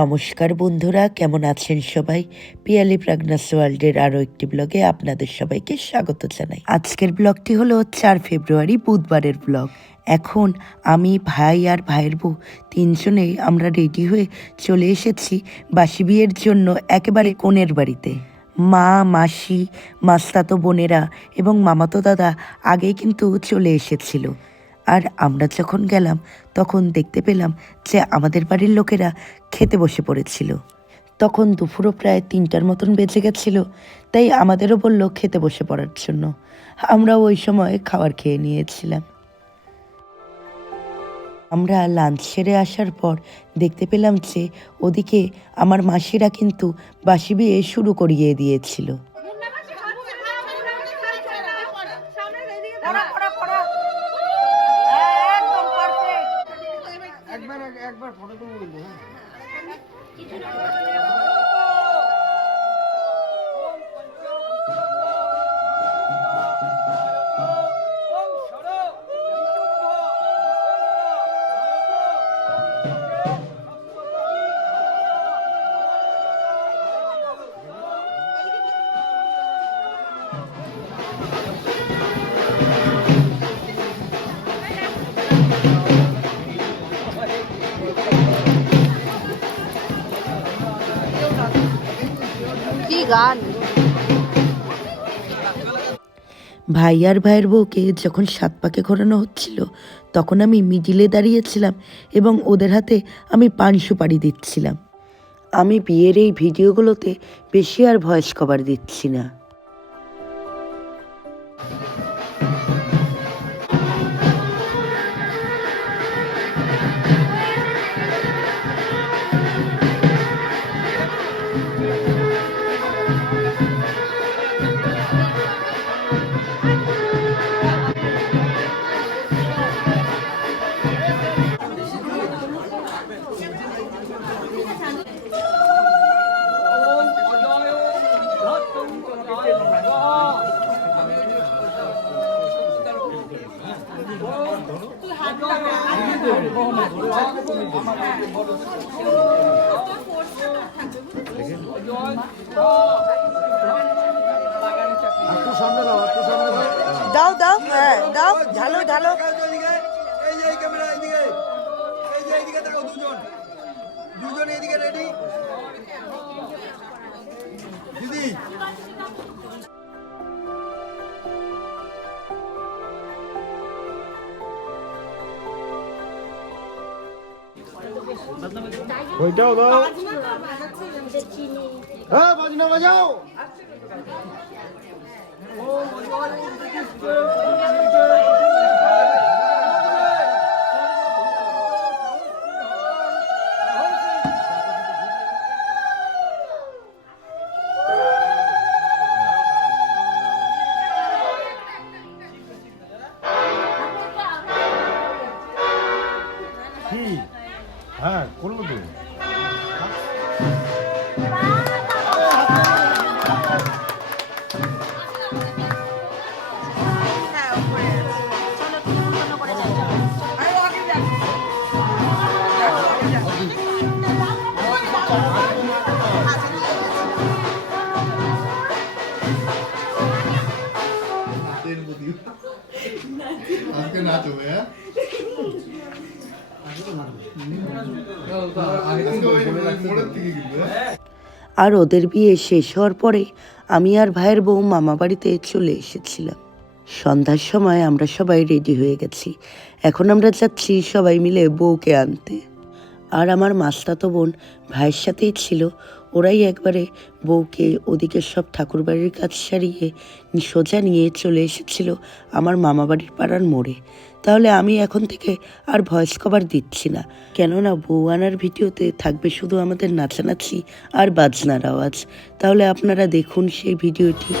নমস্কার বন্ধুরা, কেমন আছেন সবাই? পিয়ালি প্রাগনাস ওয়ার্ল্ডের আরও একটি ব্লগে আপনাদের সবাইকে স্বাগত জানাই। আজকের ব্লগটি হলো 4 ফেব্রুয়ারি বুধবারের ব্লগ। এখন আমি, ভাই আর ভাইয়ের বউ তিনজনেই আমরা রেডি হয়ে চলে এসেছি বাসি বিয়ের জন্য একেবারে কনের বাড়িতে। মা, মাসি, মাস্তাতো বোনেরা এবং মামাতো দাদা আগেই কিন্তু চলে এসেছিল। আর আমরা যখন গেলাম তখন দেখতে পেলাম যে আমাদের বাড়ির লোকেরা খেতে বসে পড়েছিল। তখন দুপুরও প্রায় 3টার মতন বেজে গেছিল, তাই আমাদেরও বলল খেতে বসে পড়ার জন্য। আমরাও ওই সময় খাবার খেয়ে নিয়েছিলাম। আমরা লাঞ্চ সেরে আসার পর দেখতে পেলাম যে ওদিকে আমার মাসিরা কিন্তু বাসি বিয়ে শুরু করিয়ে দিয়েছিল। গান ভাই আর ভাইয়ের বউকে যখন 7 পাকে ঘোরানো হচ্ছিল তখন আমি মিডিলে দাঁড়িয়েছিলাম এবং ওদের হাতে আমি পান সুপারি দিচ্ছিলাম। আমি বিয়ের এই ভিডিওগুলোতে বেশি আর ভয়েস কভার দিচ্ছি না। দাও দাও, হ্যাঁ দাও, ঢালো ঢালো। দুজন এদিকে রেডি দিদি। ওইটাও দাও, হ্যাঁ বাজনা বাজাও। হ্যাঁ করলো তো। আজকে নাচ হবে, হ্যাঁ আর ওদের বিয়ে শেষ হওয়ার পরে আমি আর ভাইয়ের বউ মামা বাড়িতে চলে এসেছিলাম। সন্ধ্যার সময় আমরা সবাই রেডি হয়ে গেছি। এখন আমরা যাচ্ছি সবাই মিলে বউকে আনতে। আর আমার মাস্তাতো বোন ভাইয়ের সাথেই ছিল। ওরাই একবারে বউকে ওদিকে সব ঠাকুরবাড়ির কাজ সারিয়ে সোজা নিয়ে চলে এসেছিল আমার মামাবাড়ির পাড়ার মোড়ে। তাহলে আমি এখন থেকে আর ভয়েস কভার দিচ্ছি না, কেননা বউ আনার ভিডিওতে থাকবে শুধু আমাদের নাচানাচি আর বাজনার আওয়াজ। তাহলে আপনারা দেখুন সেই ভিডিওটি।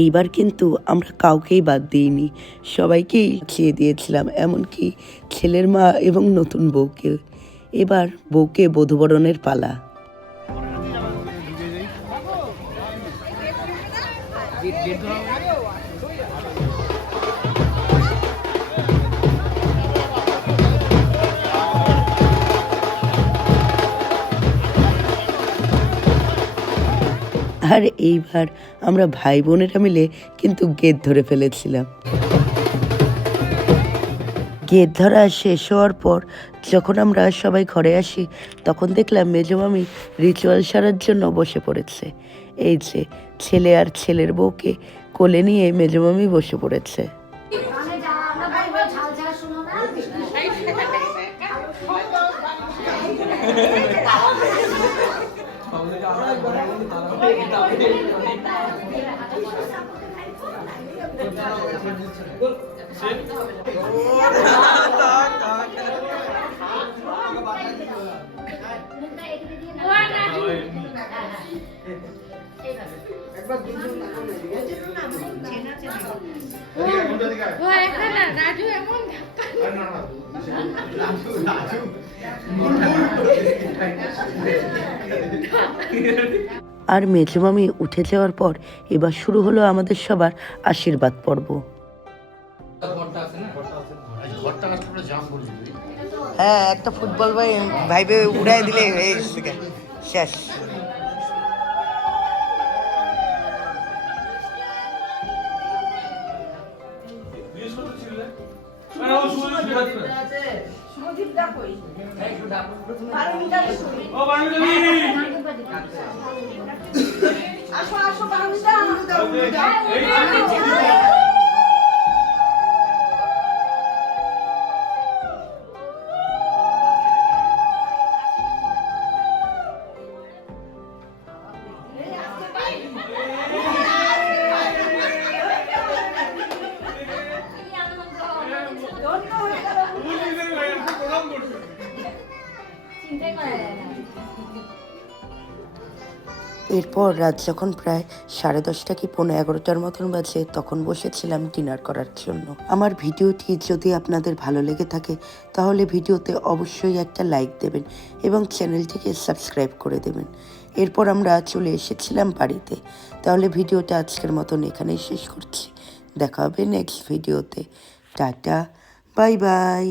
এইবার কিন্তু আমরা কাউকেই বাদ দিইনি, সবাইকেই খেয়ে দিয়েছিলাম, এমনকি ছেলের মা এবং নতুন বউকে। এবার বউকে বধূবরণের পালা। আর এইবার আমরা ভাই বোনেরা মিলে কিন্তু গেট ধরে ফেলেছিলাম। গেট ধরা শেষ হওয়ার পর যখন আমরা সবাই ঘরে আসি, তখন দেখলাম মেজো মামি রিচুয়াল সারার জন্য বসে পড়েছে। এই যে ছেলে আর ছেলের বউকে কোলে নিয়ে মেজো মামি বসে পড়েছে। আর মেজো মামি উঠে যাওয়ার পর এবার শুরু হলো আমাদের সবার আশীর্বাদ পর্ব। হ্যাঁ, একটা ফুটবল ভাইবে উড়াই দিলে শেষ। এরপর রাত যখন প্রায় 10:30 কি 11:15 মতন বাজে, তখন বসেছিলাম ডিনার করার জন্য। আমার ভিডিওটি যদি আপনাদের ভালো লেগে থাকে তাহলে ভিডিওতে অবশ্যই একটা লাইক দেবেন এবং চ্যানেলটিকে সাবস্ক্রাইব করে দেবেন। এরপর আমরা চলে এসেছিলাম বাড়িতে। তাহলে ভিডিওটা আজকের মতন এখানেই শেষ করছি। দেখা হবে নেক্সট ভিডিওতে। Tata, bye bye.